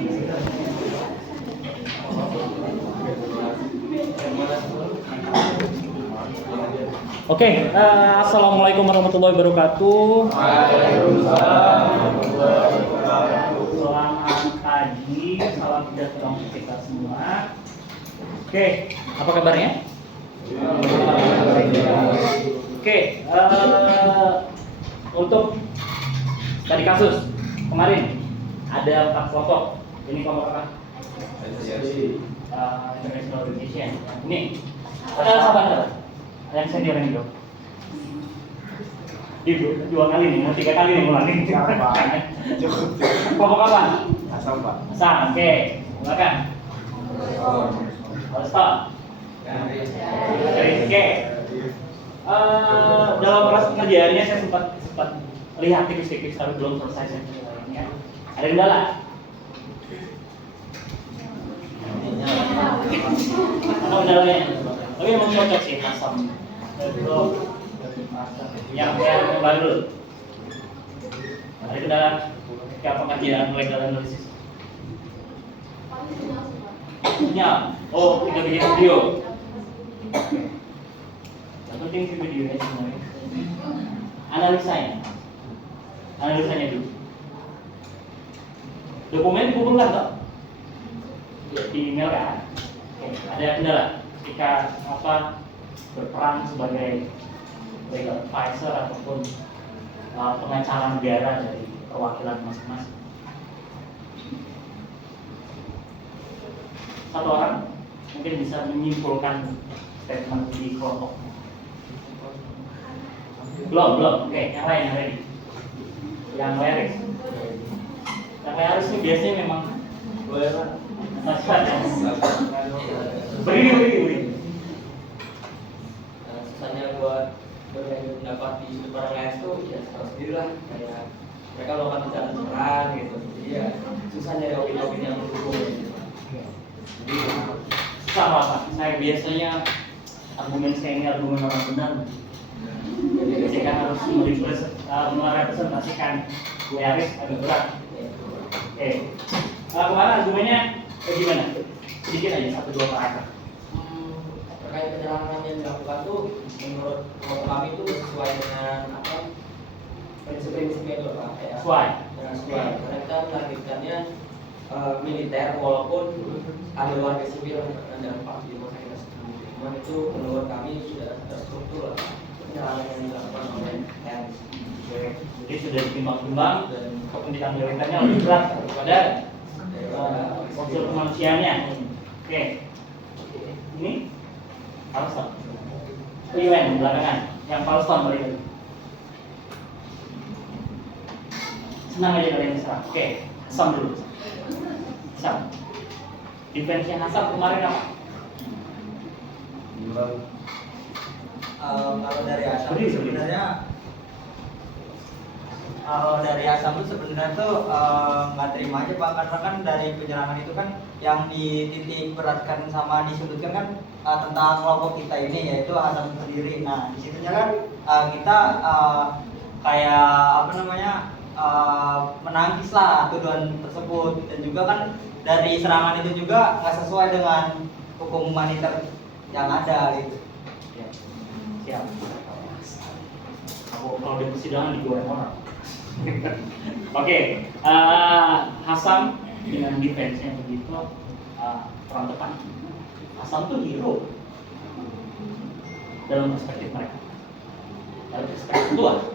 Oke, assalamualaikum warahmatullahi wabarakatuh. Selamat pagi, salam sejahtera untuk kita semua. Oke, apa kabarnya? Oke, untuk tadi kasus kemarin ada 4 kelompok. Ini kelompok apa? International Education. Ini sahabat. Yang senior yang itu. Ibu, 2 kali nih, mau 3 kali nih ngulangin. Kelompok apa? Asam, Pak. Asam, oke. Silakan. Stop. Oke. Dalam kelas pengerjaannya saya sempat lihat tipis-tipis tapi belum selesai ya. Ada kendala? Apa kendalanya? Tapi memang cocok sih asam. Yang baru dulu. Ada kendala ketika pengerjaan legal analisis. Ya, oh kita bikin video. Yang penting sih videonya semuanya. Analisanya dulu. Dokumen dikumpulkan toh? Di email kan? Oke, ada kendala ketika berperan sebagai legal advisor ataupun pengacara negara dari perwakilan masing-masing. Satu orang mungkin bisa menyimpulkan statement di kelompok. Belum. Oke, yang lain yang ready. Yang Leris. Yang Leris ini biasanya memang beri. Susahnya buat berbagi pendapat di sudut orang lain tuh ya tahu sendiri lah, kayak mereka melakukan bicara terang gitu, jadi ya susah nyari opini yang mendukung gitu. Jadi Sama Pak, saya biasanya argumen saya ini argumen orang benar. Jadi ketika harus merepresentasikan Leris agak berat. Oke, kemarin argumennya gimana? Sedikit aja, 1-2 paragraf. Terkait penyerangan yang dilakukan tuh menurut kami itu sesuai dengan prinsip-prinsipnya itu Pak, kayak Sesuai. Karena kita melanjutkannya militer walaupun ada warga sipil yang terdampak di rumah sakit tersebut. Cuman itu menurut kami sudah terstruktur lah penyerangan yang dilakukan oleh TNI. Jadi sudah ditimbang-timbang dan kepentingan militernya lebih berat daripada unsur kemanusiaannya. Oke, ini Paleston. UN belakangan, yang Paleston balik. Senang aja kalian serang. Oke, Asam dulu. Asam. Defense-nya Asam kemarin apa? Kalau dari Asam sebenarnya tuh nggak terima aja Pak, karena kan dari penyerangan itu kan yang dititik beratkan sama disudutkan kan tentang kelompok kita ini, yaitu Asam sendiri. Nah di situnya kan kita kayak menangkis lah tuduhan tersebut, dan juga kan dari serangan itu juga nggak sesuai dengan hukum humaniter yang ada gitu. Siap. Kalau di persidangan digoreng orang. Oke, Asam dengan defense-nya begitu perang depan. Asam tuh hero dalam perspektif mereka. Dalam perspektif tua,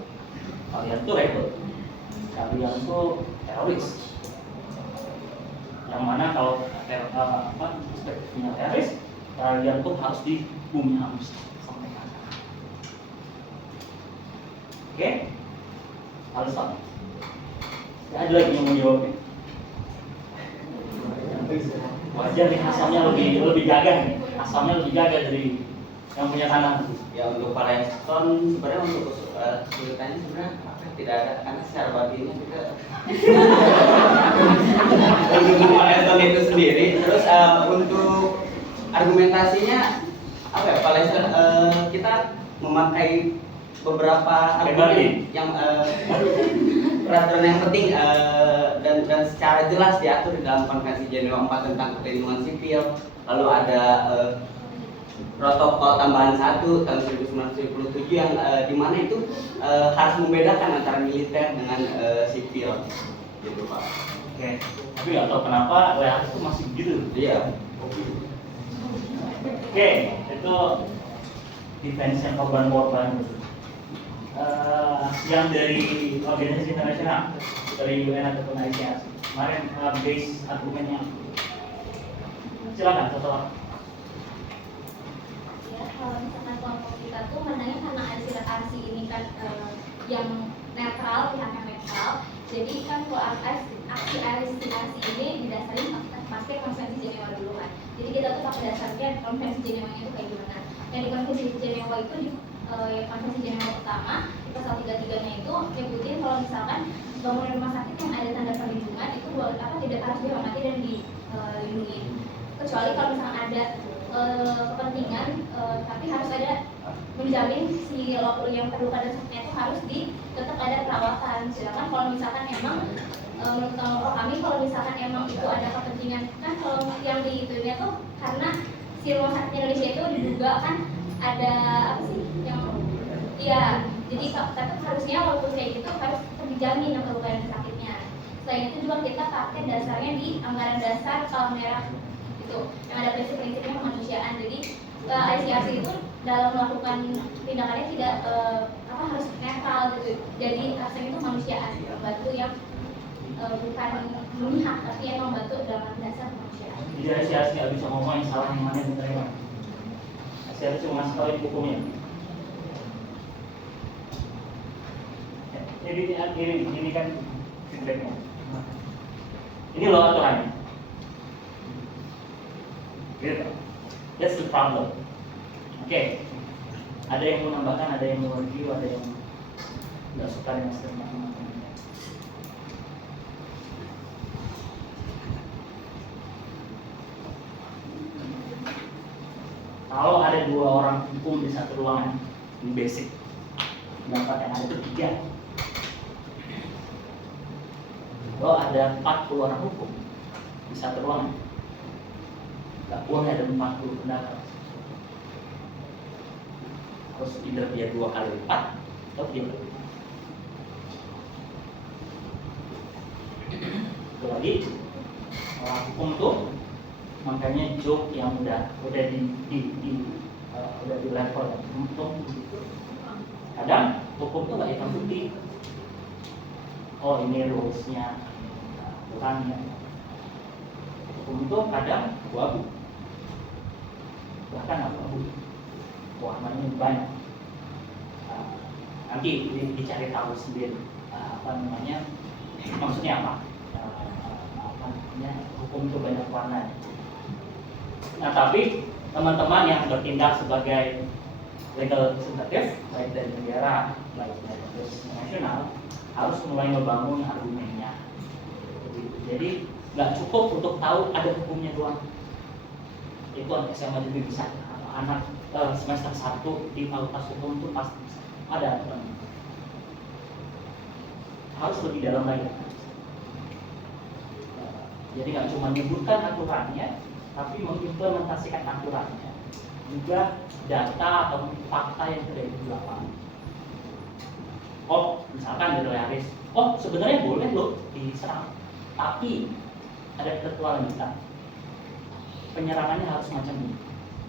kalian tuh rebel, kalian tuh teroris. Yang mana kalau perspektifnya teroris, kalian tuh harus di bumi hangus sampai ke akar. Oke? Harus sama. Ya, ada lagi yang mau jawabnya. Wajar nih, asamnya lebih gagah nih. Asamnya lebih gagah dari yang punya tanah. Ya untuk Paleston sebenarnya untuk kesulitannya sebenarnya tidak ada, karena secara batinnya kita untuk Paleston itu sendiri. Terus untuk argumentasinya apa ya, Paleston kita memakai beberapa argumen yang peraturan yang penting dan secara jelas diatur di dalam Konvensi Jenewa 4 tentang perlindungan sipil. Lalu ada protokol tambahan 1 tahun 1977 yang dimana itu harus membedakan antara militer dengan sipil, gitu Pak. Oke. Tapi nggak tahu kenapa reaksi itu masih begitu. Iya. Oke, itu defense yang korban-korban yang dari organisasi internasional, dari UN ataupun ICRC. Kemarin base argumennya. Silakan, satu orang. Ya, kalau misalkan kelompok kita tuh mandangnya karena ICRC ini kan yang netral, pihak yang netral. Jadi kan kalau aksi ICRC ini didasari pakai Konvensi Jenewa dulu kan. Jadi kita tuh pakai dasarnya Konvensi Jenewa itu kayak gimana. Yang di Konvensi Jenewa itu di Konvensi Jenewa pertama di pasal 33-nya itu nyebutin kalau misalkan bangunan rumah sakit yang ada tanda perlindungan itu tidak harus dihormati dan dilindungi. Kecuali kalau misalkan ada kepentingan tapi harus ada menjamin si yang perlu pada sakitnya itu harus tetap ada perawatan. Sedangkan kalau misalkan emang menurut kami kalau misalkan emang itu ada kepentingan kan kalau yang di itunya tuh karena si rumah sakit Indonesia itu diduga kan ada apa sih yang iya jadi tapi harusnya walaupun kayak gitu harus dijamin yang perlu pada sakitnya. Selain itu juga kita pakai dasarnya di anggaran dasar Palang Merah itu yang ada prinsip-prinsipnya kemanusiaan. Jadi ICRC itu dalam melakukan tindakannya tidak harus netral gitu. Jadi rasanya itu kemanusiaan, membantu yang bukan memihak tapi yang membantu dalam dasar kemanusiaan. Jadi ICRC nggak bisa ngomong yang salah yang mana yang benar yang mana. ICRC cuma ngasih tahu hukumnya. Jadi ini kan feedbacknya. Ini loh aturannya. Gitu. That's the problem. Oke. Ada yang mau nambahkan, ada yang mau review, ada yang nggak suka dengan statement teman-teman. Kalau ada 2 orang hukum di satu ruangan, ini basic. Pendapat yang ada itu 3. Kalau ada 40 orang hukum di satu ruangan, nggak boleh ada 40 pendapat. Harus either dia 2 kali lipat atau dia lebih. Itu lagi orang hukum tuh makanya joke yang udah di level untung. Kadang hukum tuh nggak hitam putih. Oh ini rulesnya bukan ya. Hukum itu kadang abu-abu, bahkan abu-abu warnanya banyak. Nanti dicari tahu sendiri maksudnya apa hukum itu banyak warnanya. Nah tapi teman-teman yang bertindak sebagai legal representative baik dari negara baik dari nasional harus mulai membangun argumennya. Jadi nggak cukup untuk tahu ada hukumnya doang. Itu anak SMA juga bisa. Anak semester 1 di fakultas hukum itu pasti bisa. Ada aturan. Harus lebih dalam lagi. Jadi nggak cuma menyebutkan aturannya, tapi mengimplementasikan aturannya. Juga data atau fakta yang terjadi di lapangan. Oh, misalkan dari Haris, oh sebenarnya boleh loh diserang, tapi ada ketentuan lanjutan. Penyerangannya harus macam ini,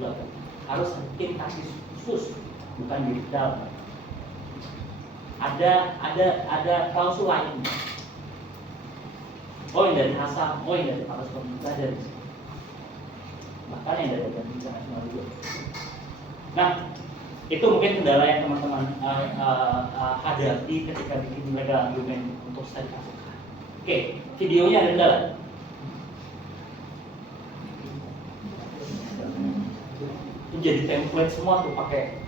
loh. Harus tim kasus khusus, bukan di dalam. Ada klausul lain. Oh yang dari Hasam, oh yang dari Fakultas Komunikasi dari sini. Bahkan yang dari Badan Internasional juga. Nah, itu mungkin kendala yang teman-teman hadapi ketika bikin legal argument untuk studi kasus. Oke, videonya ada kendala. Itu jadi template semua tuh pakai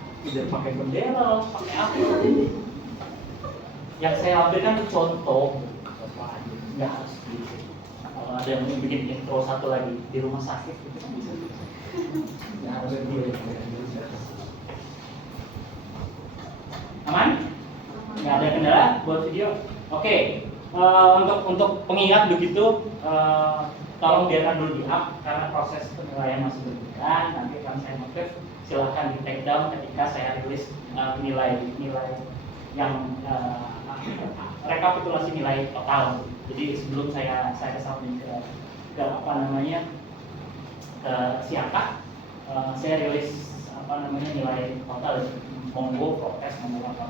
bendera, pakai apa? Yang saya ambilkan itu contoh, nggak harus gitu. Kalau ada yang mau bikin intro satu lagi di rumah sakit, itu kan bisa. Nggak harus gitu. Aman? Nggak ada kendala buat video? Oke, Untuk pengingat begitu, tolong biarkan dulu di up karena proses penilaian masih berjalan. Nanti akan saya notif, silahkan di take down ketika saya rilis nilai yang rekapitulasi nilai total. Jadi sebelum saya submit ke apa namanya ke Siaka, saya rilis apa namanya nilai total, monggo protes monggo apa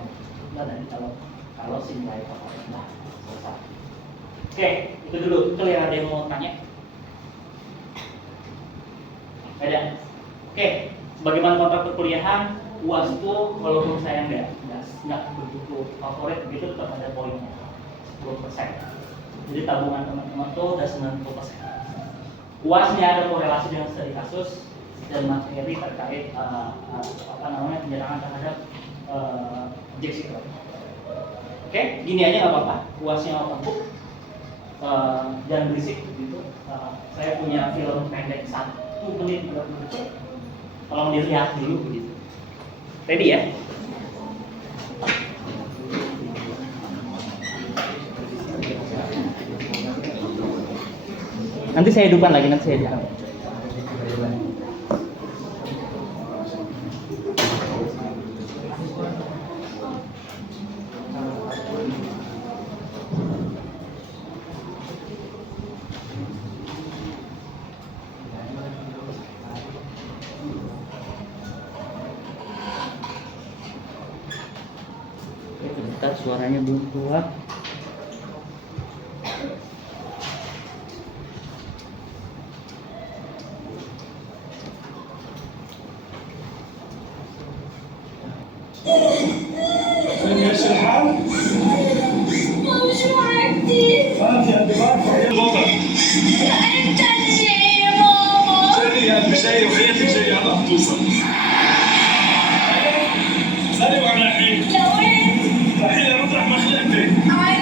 nanti kalau si nilai total sudah selesai. Oke, itu dulu. Clear, ada yang mau tanya? Ada? Oke, sebagaimana kontrak perkuliahan, UAS itu walaupun saya nggak begitu favorit begitu, tetap ada poinnya 10%. Jadi tabungan teman-teman itu udah 90%. UASnya ada korelasi dengan studi kasus dan materi terkait penyerangan terhadap Jessica. Oke, gini aja nggak apa-apa. UASnya open book, jangan berisik begitu. Saya punya film pendek 1 menit 30 detik. Tolong dilihat dulu begitu. Ready ya? Nanti saya hidupkan lagi, nanti saya hidupkan. Bentar, suaranya belum keluar. ماشي الحال؟ مش عارفتي ما في انتظار فهي البطل. انت الشيء يا ماما سالي يا قلبي جاي وحياتك جاي هلا بتوصل. سالي وين رايحين؟ لوين؟ رايحين لمطرح ما خلقتك. عايز